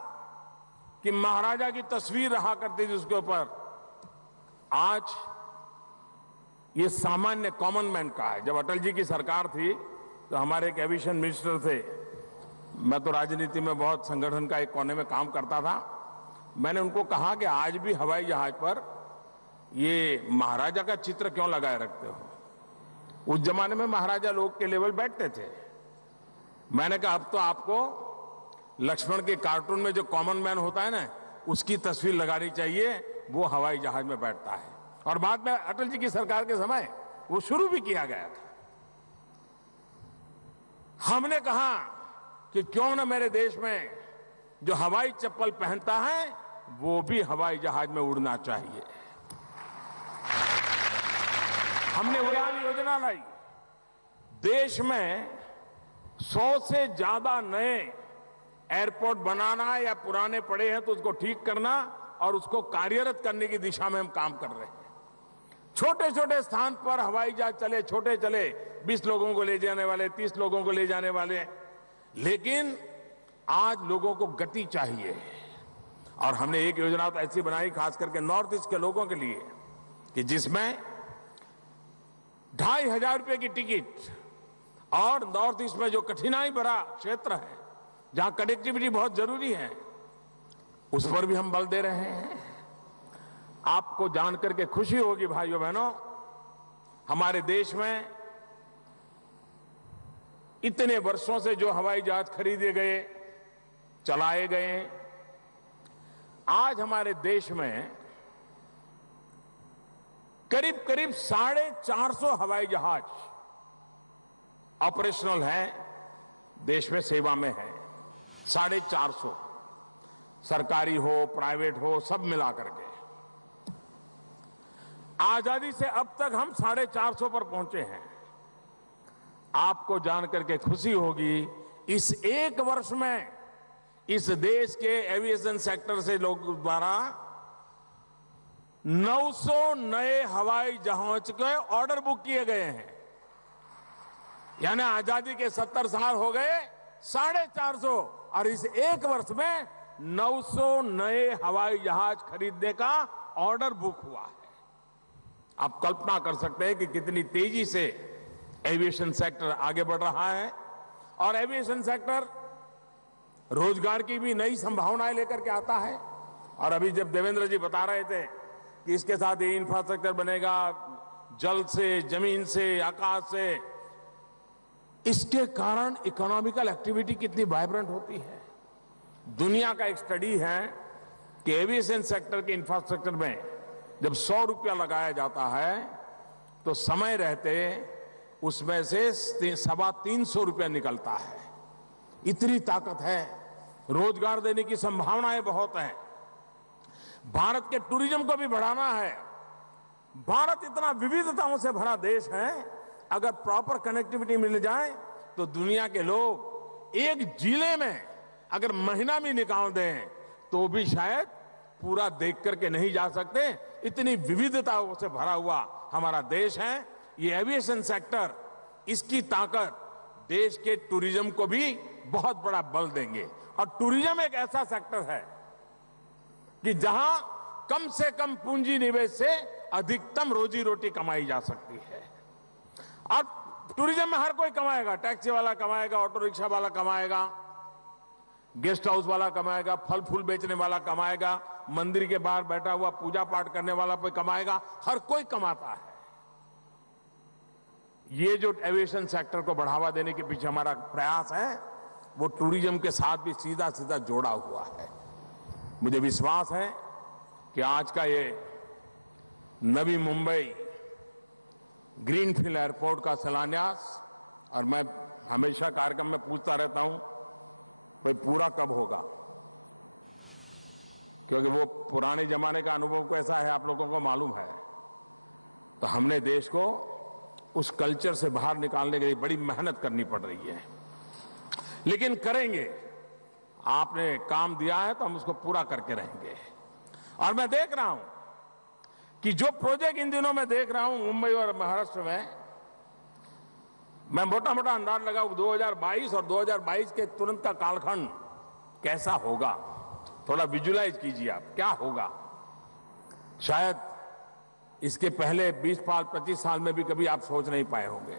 कि महाराजा की तस्वीर रहा करती थी उसके ऊपर, आज ये सामान्य कॉमन मैन का है। जब अटल जी की सरकार थी तो हमारे एक एविएशन मिनिस्टर थे, मैं तो राजनीति में बहुत संगठन का एक कोने में काम करता था, मैंने उनको कहा कि आज भी हवाई जहाज पर ये महाराजा का चित्र क्यों लगाए रखते हो? उस जमाने में महाराजा लोग के लेवल बैठते थे। मैंने कहा अब तो आपको लक्ष्मण के कार्टून में जो कॉमन मैन होता है ना, उसकी तस्वीर लगानी चाहिए, वो हवाई जहाज में बैठता है। और बाद में अटल जी की सरकार के समय वो शुरू भी किया गया था। हमने कहा कि क्यों ना मेरे देश में जो हवाई चप्पल पहनता है वो भी हवाई जहाज में उड़ना चाहिए। हमने उड़ान योजना लाई। देश में 100 से ज्यादा नए एयरपोर्ट बनाना या पुराने पड़े हैं तो उसको ठीक करना और उसको कार्यरत करने की दिशा में हम काम कर रहे हैं। छोटे छोटे स्थान पर हवाई जहाज चले, छोटे चले, 20 लोगों को ले जाने वाले, 30 लोगों को ले जाने वाले, लेकिन आज लोगों को गति चाहिए। और हमने एक योजना तो ऐसी बनाई खास करके नॉर्थ ईस्ट के लोगों के लिए कि जिसमें 2,500 रुपए की टिकट, और नॉर्थ ईस्ट में जो कठिनाई भरा क्षेत्र है जहां कनेक्टिविटी बहुत जरूरी है, उस पर भी हम बल दे रहे हैं। आपको जानकर के खुशी होगी भाइयों बहनों, हमारे देश में इतने वर्षों से जो हवाई जहाज खरीदे गए, चलाए गए, आज हमारे देश में करीब करीब 450 हवाई जहाज ऑपरेशनल है, देश में सेवा में है। 450, सरकारी हो प्राइवेट हो सब मिला करके। आजादी से अब तक हम 450 पर पहुंचे हैं। आपको जानकर के खुशी होगी, इस एक वर्ष में इस देश के एविएशन सेक्टर से लोगों द्वारा 900 नए हवाई जहाज के ऑर्डर बुक किए गए हैं। यानी आजादी के 70 साल हो गए, 450 और इस एक वर्ष में 900 नए हवाई जहाज खरीदने का ऑर्डर बुक हुआ है। आप कल्पना कर सकते हैं कि कितनी तेजी से एविएशन सेक्टर आगे बढ़ रहा है। और एविएशन सेक्टर रोजगार की भी नई संभावनाएं लेकर के आता है। और अभी जब देवेंद्र जी बता रहे थे कि इसके साथ ये इंफ्रास्ट्रक्चर बनेगा, जल से, जमीन से, आकाश से, इसके कारण इकोनॉमिकल एक्टिविटी कितनी वाइब्रेंट होती है। दुनिया का एक स्टडी है कि एविएशन सेक्टर के इंफ्रास्ट्रक्चर में जब 100 रुपया लगाया जाता है तो समय रहते उसमें से 350 रुपया निकलता है। इतनी ताकत है, रोजगार देने की संभावनाएं बहुत हैं। भारत के टूरिज्म को भी बढ़ाना है। भारत इतना विविधताओं से भरा देश है, अगर प्रॉपर कनेक्टिविटी मिल जाए तो दुनिया के लोग एक जिले में अगर महीना भी निकाल दें तो भी शायद पूरा देख करके नहीं जा सकते। इतनी विविधताओं से भरा हुआ हमारा देश है। ये एविएशन सेक्टर, इसकी ताकत देश के टूरिज्म को भी बहुत बड़ा बल देंगे। और टूरिज्म एक ऐसा सेक्टर है कि जहां कम से कम पूंजी निवेश से अधिकतम रोजी रोटी कमाई जा सकती है। और टूरिज्म में हर कोई कमाएगा, टैक्सी वाला कमाएगा, ऑटो रिक्शा वाला कमाएगा, गेस्ट हाउस वाला कमाएगा, फल फूल बेचने वाला कमाएगा, मंदिर के बाहर बैठा हुआ पूजा पाठ करने वाला कोई कमाएगा, हर कोई कमाता है। ये जो एविएशन सेक्टर को बढ़ावा देने के पीछे हमारा प्रयास है वो टूरिज्म के साथ भी सीधा सीधा जोड़ा हुआ है। मुझे विश्वास है कि आज का ये नवी मुंबई ग्रीनफील्ड एयरपोर्ट का शिलान्यास, और मैं हमेशा कार्यक्रम में पूछता रहता हूं भाई पूरा कब होगा, क्योंकि वो पुराने जमाने का अनुभव कैसा है आप लोगों को मालूम है। तो हमने देश को उस कल्चर से बाहर निकालने के लिए बड़ी मेहनत करनी पड़ रही है, लेकिन करेंगे। आपने काम दिया है तो हम उसको पूरा करके रहेंगे। और मैं देख रहा हूं कि जो प्रोजेक्ट इन दिनों में देख रहा हूं मुंबई और महाराष्ट्र में, मैं मोटा मोटा अंदाज लगाऊं 2022 और 2022 के तुरंत का कालखंड कैसा होगा, थोड़ा विजुलाइज कीजिए आप क्या होगा। शायद इसके पहले 20 साल 25 साल में भी कभी आप सोच नहीं पाए होंगे।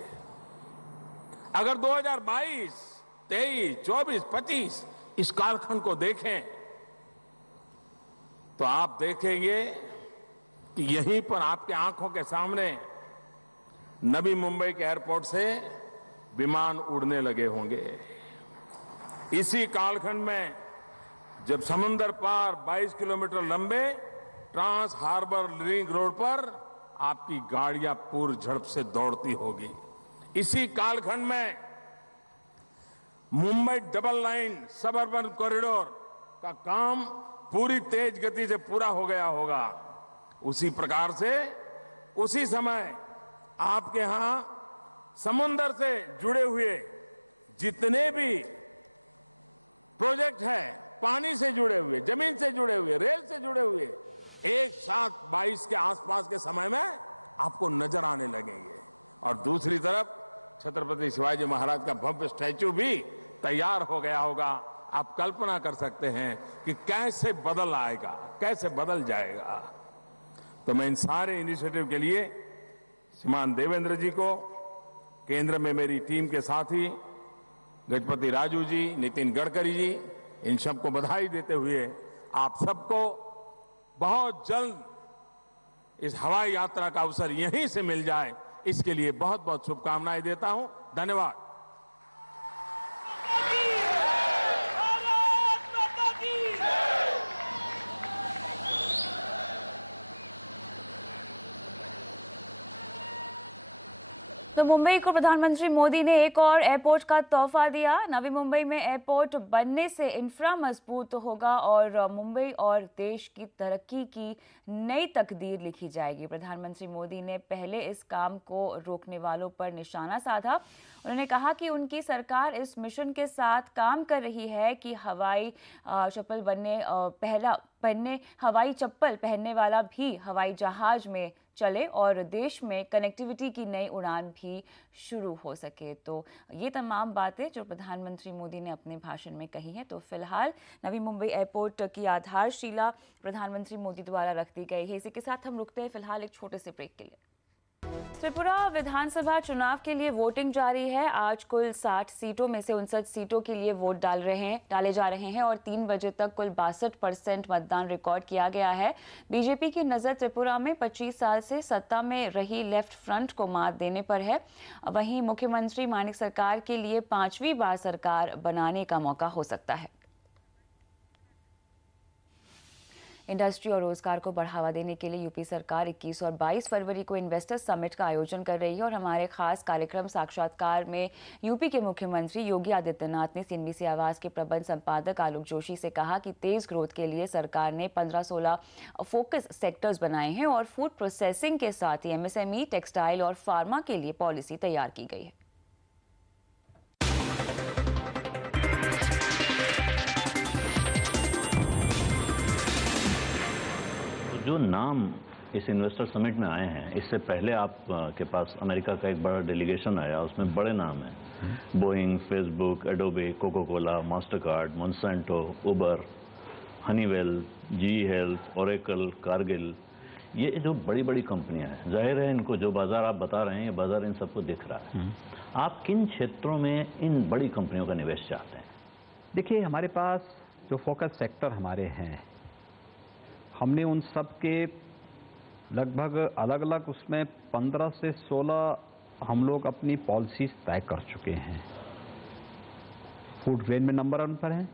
अगर 2022, 23, 24, 25 इस कालखंड को देखें तो आप देखेंगे कि यहीं पर आपके आंखों के सामने नवी मुंबई के एयरपोर्ट से विमान उड़ने लगे होंगे। इसी कालखंड में जब समुद्र पार 22 किलोमीटर लंबे ट्रांस हार्बर रिंग रोड पर आपकी गाड़ियां पूरी झड़प से दौड़ती होगी। इसी कालखंड में मुंबई डबल लाइन सब अर्बन कॉरिडोर का काम पूरी तेज गति से पूरा हो गया होगा। उसी प्रकार से उसी समय आपके यहां समुद्र से जुड़े हुए जितने भी प्रोजेक्ट हैं, पानी से जुड़े हुए, जमीन से जुड़े हुए, रेल से जुड़े हुए, एक साथ 22 के आसपास के समय में आपको नजर आने लगेंगे। और दूसरी तरफ छत्रपति शिवाजी महाराज का भव्य स्टैच्यू भी तैयार हो गया होगा। आप कल्पना कर सकते हैं कि कैसे बदल आएगा, कैसे बदल जाएगा। तो मैं इन सारे इनिशिएटिव के लिए श्रीमान देवेंद्र जी को, केंद्र में मेरी टीम के साथी गजपति राजू जी, नितिन गडकरी जी, इन सबको बधाई देते हुए आप सबको बहुत जल्द इस हवाई यात्रा का अवसर यहीं से मिल जाए, इसके लिए बहुत बहुत शुभकामनाएं देता हूं। धन्यवाद। तो मुंबई को प्रधानमंत्री मोदी ने एक और एयरपोर्ट का तोहफा दिया। नवी मुंबई में एयरपोर्ट बनने से इंफ्रा मजबूत होगा और मुंबई और देश की तरक्की की नई तकदीर लिखी जाएगी। प्रधानमंत्री मोदी ने पहले इस काम को रोकने वालों पर निशाना साधा। उन्होंने कहा कि उनकी सरकार इस मिशन के साथ काम कर रही है कि हवाई चप्पल पहनने वाला भी हवाई जहाज में चले और देश में कनेक्टिविटी की नई उड़ान भी शुरू हो सके। तो ये तमाम बातें जो प्रधानमंत्री मोदी ने अपने भाषण में कही हैं। तो फिलहाल नवी मुंबई एयरपोर्ट की आधारशिला प्रधानमंत्री मोदी द्वारा रख दी गई है। इसी के साथ हम रुकते हैं फिलहाल एक छोटे से ब्रेक के लिए। त्रिपुरा विधानसभा चुनाव के लिए वोटिंग जारी है। आज कुल 60 सीटों में से 59 सीटों के लिए वोट डाले जा रहे हैं और 3 बजे तक कुल 62% मतदान रिकॉर्ड किया गया है। बीजेपी की नज़र त्रिपुरा में 25 साल से सत्ता में रही लेफ्ट फ्रंट को मात देने पर है। वहीं मुख्यमंत्री मानिक सरकार के लिए 5वीं बार सरकार बनाने का मौका हो सकता है। इंडस्ट्री और रोजगार को बढ़ावा देने के लिए यूपी सरकार 21 और 22 फरवरी को इन्वेस्टर्स समिट का आयोजन कर रही है और हमारे खास कार्यक्रम साक्षात्कार में यूपी के मुख्यमंत्री योगी आदित्यनाथ ने सीएनबीसी आवास के प्रबंध संपादक आलोक जोशी से कहा कि तेज ग्रोथ के लिए सरकार ने 15-16 फोकस सेक्टर्स बनाए हैं और फूड प्रोसेसिंग के साथ ही एमएसएमई, टेक्सटाइल और फार्मा के लिए पॉलिसी तैयार की गई है। जो नाम इस इन्वेस्टर समिट में आए हैं, इससे पहले आप के पास अमेरिका का एक बड़ा डेलीगेशन आया, उसमें बड़े नाम हैं। Boeing, Facebook, Adobe, Coca Cola, Mastercard, Monsanto, Uber, Honeywell, GE Health, Oracle, Cargill, ये जो बड़ी बड़ी कंपनियां हैं, जाहिर है इनको जो बाजार आप बता रहे हैं, ये बाजार इन सबको दिख रहा है। आप किन क्षेत्रों में इन बड़ी कंपनियों का निवेश चाहते हैं? देखिए, हमारे पास जो फोकस सेक्टर हमारे हैं, हमने उन सब के लगभग अलग अलग उसमें 15 से 16 हम लोग अपनी पॉलिसीज तय कर चुके हैं। फूड ग्रेन में नंबर 1 पर है।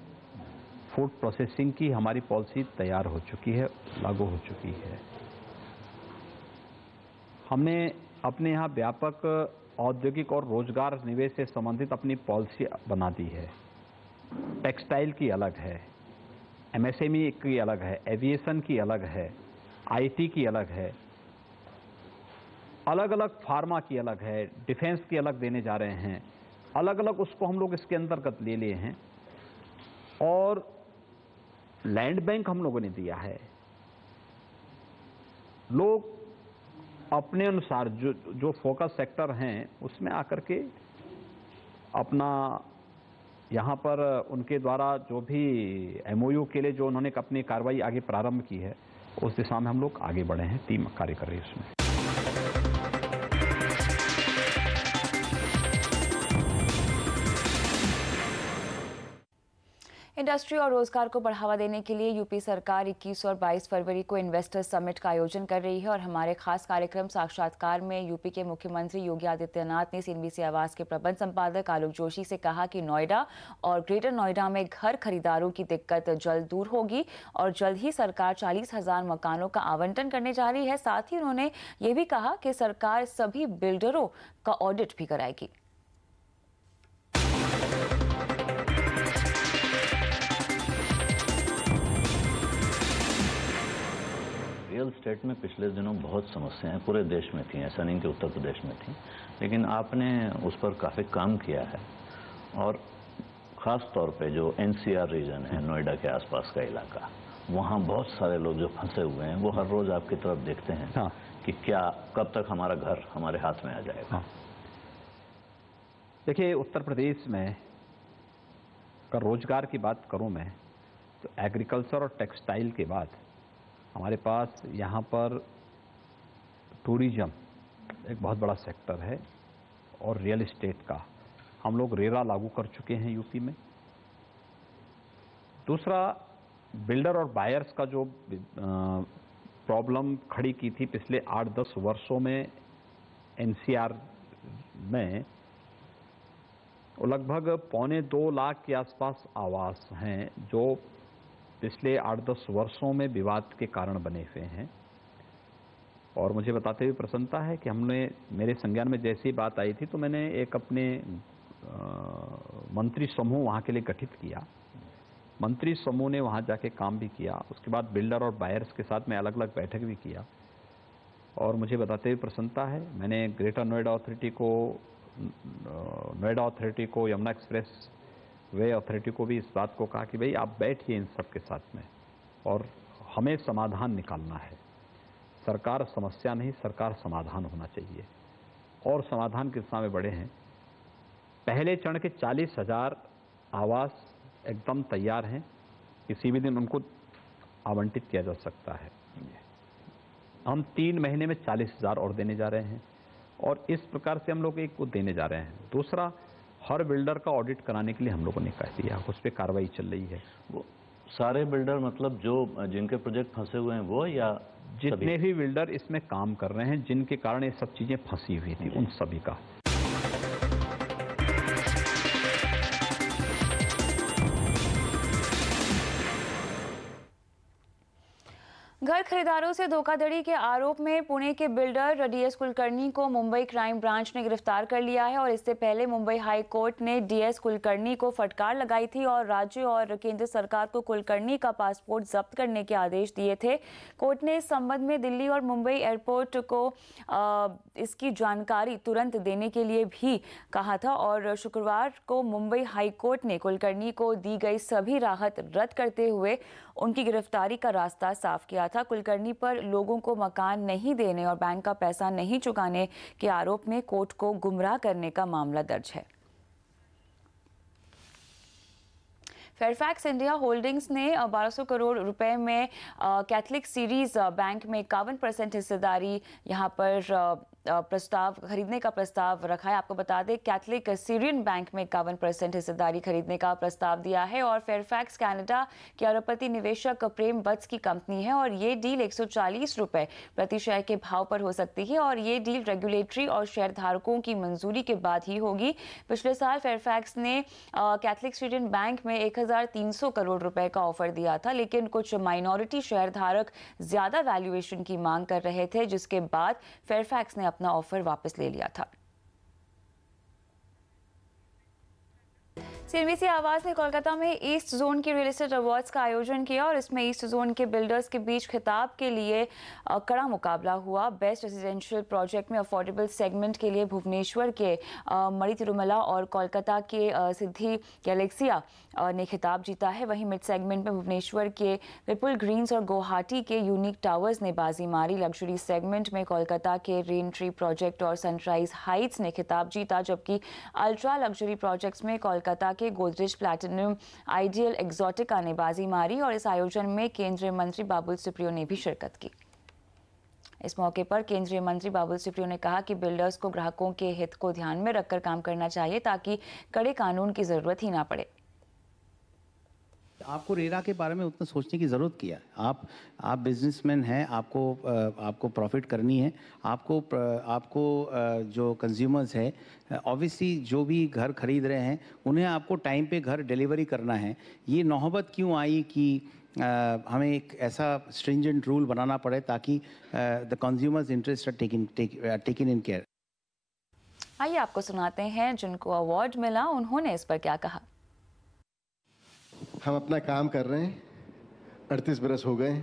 फूड प्रोसेसिंग की हमारी पॉलिसी तैयार हो चुकी है, लागू हो चुकी है। हमने अपने यहाँ व्यापक औद्योगिक और रोजगार निवेश से संबंधित अपनी पॉलिसी बना दी है। टेक्सटाइल की अलग है, एमएसएमई की अलग है, एविएशन की अलग है, आईटी की अलग है, अलग अलग फार्मा की अलग है, डिफेंस की अलग देने जा रहे हैं। अलग अलग उसको हम लोग इसके अंतर्गत ले लिए हैं और लैंड बैंक हम लोगों ने दिया है। लोग अपने अनुसार जो फोकस सेक्टर हैं उसमें आकर के अपना यहाँ पर उनके द्वारा जो भी एमओयू के लिए जो उन्होंने अपनी कार्रवाई आगे प्रारंभ की है, उस दिशा में हम लोग आगे बढ़े हैं। टीम कार्य कर रही है उसमें। इंडस्ट्री और रोजगार को बढ़ावा देने के लिए यूपी सरकार 21 और 22 फरवरी को इन्वेस्टर्स समिट का आयोजन कर रही है और हमारे खास कार्यक्रम साक्षात्कार में यूपी के मुख्यमंत्री योगी आदित्यनाथ ने सीएनबीसी आवास के प्रबंध संपादक आलोक जोशी से कहा कि नोएडा और ग्रेटर नोएडा में घर खरीदारों की दिक्कत जल्द दूर होगी और जल्द ही सरकार 40,000 मकानों का आवंटन करने जा रही है। साथ ही उन्होंने ये भी कहा कि सरकार सभी बिल्डरों का ऑडिट भी कराएगी। रियल एस्टेट में पिछले दिनों बहुत समस्याएं पूरे देश में थी, ऐसा नहीं कि उत्तर प्रदेश में थी, लेकिन आपने उस पर काफ़ी काम किया है और ख़ास तौर पे जो एनसीआर रीजन है, नोएडा के आसपास का इलाका, वहाँ बहुत सारे लोग जो फंसे हुए हैं वो हर रोज़ आपकी तरफ देखते हैं। हाँ। कि क्या कब तक हमारा घर हमारे हाथ में आ जाएगा। हाँ। देखिए, उत्तर प्रदेश में अगर रोजगार की बात करूँ मैं, तो एग्रीकल्चर और टेक्सटाइल के बाद हमारे पास यहाँ पर टूरिज्म एक बहुत बड़ा सेक्टर है और रियल एस्टेट का हम लोग रेरा लागू कर चुके हैं यूपी में। दूसरा, बिल्डर और बायर्स का जो प्रॉब्लम खड़ी की थी पिछले 8-10 वर्षों में एनसीआर में, लगभग 1.25 लाख के आसपास आवास हैं जो पिछले 8-10 वर्षों में विवाद के कारण बने हुए हैं। और मुझे बताते हुए प्रसन्नता है कि हमने मेरे संज्ञान में जैसी बात आई थी तो मैंने एक अपने मंत्री समूह वहाँ के लिए गठित किया। मंत्री समूह ने वहाँ जाके काम भी किया। उसके बाद बिल्डर और बायर्स के साथ मैं अलग अलग बैठक भी किया और मुझे बताते हुए प्रसन्नता है मैंने ग्रेटर नोएडा अथॉरिटी को यमुना एक्सप्रेस वे अथॉरिटी को भी इस बात को कहा कि भाई आप बैठिए इन सब के साथ में और हमें समाधान निकालना है। सरकार समस्या नहीं, सरकार समाधान होना चाहिए और समाधान की दिशा में बढ़े हैं। पहले चरण के 40,000 आवास एकदम तैयार हैं, किसी भी दिन उनको आवंटित किया जा सकता है। हम 3 महीने में 40,000 और देने जा रहे हैं और इस प्रकार से हम लोग एक को देने जा रहे हैं। दूसरा, हर बिल्डर का ऑडिट कराने के लिए हम लोगों ने कह दिया, उस पर कार्रवाई चल रही है। वो सारे बिल्डर मतलब जो जिनके प्रोजेक्ट फंसे हुए हैं वो, या जितने भी बिल्डर इसमें काम कर रहे हैं जिनके कारण ये सब चीजें फंसी हुई थी, उन सभी का। घर खरीदारों से धोखाधड़ी के आरोप में पुणे के बिल्डर डीएस कुलकर्णी को मुंबई क्राइम ब्रांच ने गिरफ्तार कर लिया है और इससे पहले मुंबई हाई कोर्ट ने डीएस कुलकर्णी को फटकार लगाई थी और राज्य और केंद्र सरकार को कुलकर्णी का पासपोर्ट जब्त करने के आदेश दिए थे। कोर्ट ने इस संबंध में दिल्ली और मुंबई एयरपोर्ट को इसकी जानकारी तुरंत देने के लिए भी कहा था और शुक्रवार को मुंबई हाई कोर्ट ने कुलकर्णी को दी गई सभी राहत रद्द करते हुए उनकी गिरफ्तारी का रास्ता साफ किया था। कुलकर्णी पर लोगों को मकान नहीं देने और बैंक का पैसा नहीं चुकाने के आरोप में कोर्ट को गुमराह करने का मामला दर्ज है। फेयरफैक्स इंडिया होल्डिंग्स ने 1200 करोड़ रुपए में कैथलिक सीरीज बैंक में 51% हिस्सेदारी यहां पर प्रस्ताव खरीदने का प्रस्ताव रखा है। आपको बता दें, कैथलिक सीरियन बैंक में 51% हिस्सेदारी खरीदने का प्रस्ताव दिया है और फेयरफैक्स कनाडा के अरबपति निवेशक प्रेम बत्स की कंपनी है और ये डील 140 रुपए प्रति शेयर के भाव पर हो सकती है और ये डील रेगुलेटरी और शेयर धारकों की मंजूरी के बाद ही होगी। पिछले साल फेयरफैक्स ने कैथलिक सीरियन बैंक में 1300 करोड़ रुपए का ऑफर दिया था, लेकिन कुछ माइनॉरिटी शेयर धारक ज्यादा वैल्यूएशन की मांग कर रहे थे, जिसके बाद फेयरफैक्स ने अपना ऑफर वापस ले लिया था। सीएनबीसी आवास ने कोलकाता में ईस्ट जोन की रियल एस्टेट अवार्ड्स का आयोजन किया और इसमें ईस्ट जोन के बिल्डर्स के बीच खिताब के लिए कड़ा मुकाबला हुआ। बेस्ट रेजिडेंशियल प्रोजेक्ट में अफोर्डेबल सेगमेंट के लिए भुवनेश्वर के मणि तिरुमला और कोलकाता के सिद्धि गैलेक्सिया ने खिताब जीता है। वहीं मिड सेगमेंट में भुवनेश्वर के विपुल ग्रीन्स और गुवाहाटी के यूनिक टावर्स ने बाजी मारी। लग्जरी सेगमेंट में कोलकाता के रेन ट्री प्रोजेक्ट और सनराइज हाइट्स ने खिताब जीता, जबकि अल्ट्रा लग्जरी प्रोजेक्ट्स में कोलकाता के गोदरेज प्लैटिनम आइडियल एक्सोटिका ने बाजी मारी और इस आयोजन में केंद्रीय मंत्री बाबुल सुप्रियो ने भी शिरकत की। इस मौके पर केंद्रीय मंत्री बाबुल सुप्रियो ने कहा कि बिल्डर्स को ग्राहकों के हित को ध्यान में रखकर काम करना चाहिए ताकि कड़े कानून की जरूरत ही ना पड़े। आपको रेरा के बारे में उतना सोचने की ज़रूरत क्या है? आप बिजनेसमैन हैं, आपको प्रॉफिट करनी है। आपको जो कंज्यूमर्स है, ऑब्वियसली जो भी घर खरीद रहे हैं उन्हें आपको टाइम पे घर डिलीवरी करना है। ये नौबत क्यों आई कि हमें एक ऐसा स्ट्रिंजेंट रूल बनाना पड़े ताकि the consumers interest are taken in care. आइए आपको सुनाते हैं जिनको अवार्ड मिला, उन्होंने इस पर क्या कहा। हम अपना काम कर रहे हैं, 38 बरस हो गए।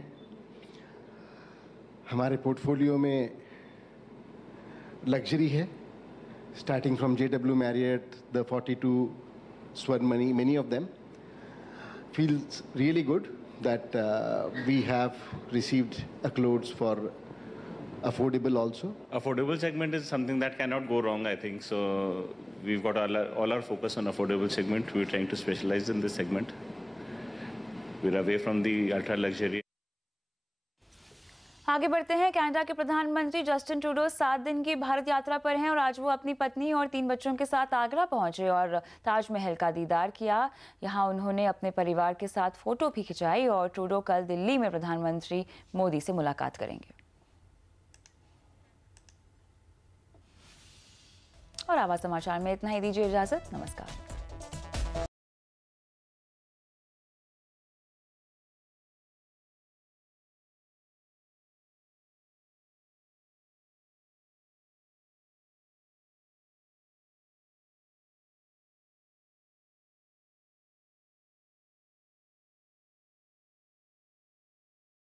हमारे पोर्टफोलियो में लग्जरी है, starting from JW Marriott, the 42 Swarn, many of them. Feels really good that we have received accolades for affordable also. Affordable segment is something that cannot go wrong, I think. So we've got all our focus on affordable segment. We're trying to specialize in this segment. We're away from the ultra luxury. आगे बढ़ते हैं। Canada के प्रधानमंत्री Justin Trudeau 7 दिन की भारत यात्रा पर हैं और आज वो अपनी पत्नी और 3 बच्चों के साथ आगरा पहुंचे और ताजमहल का दीदार किया। यहां उन्होंने अपने परिवार के साथ फोटो भी खिंचाई और ट्रूडो कल दिल्ली में प्रधानमंत्री मोदी से मुलाकात करेंगे। और आवाज समाचार में इतना ही, दीजिए इजाजत। नमस्कार।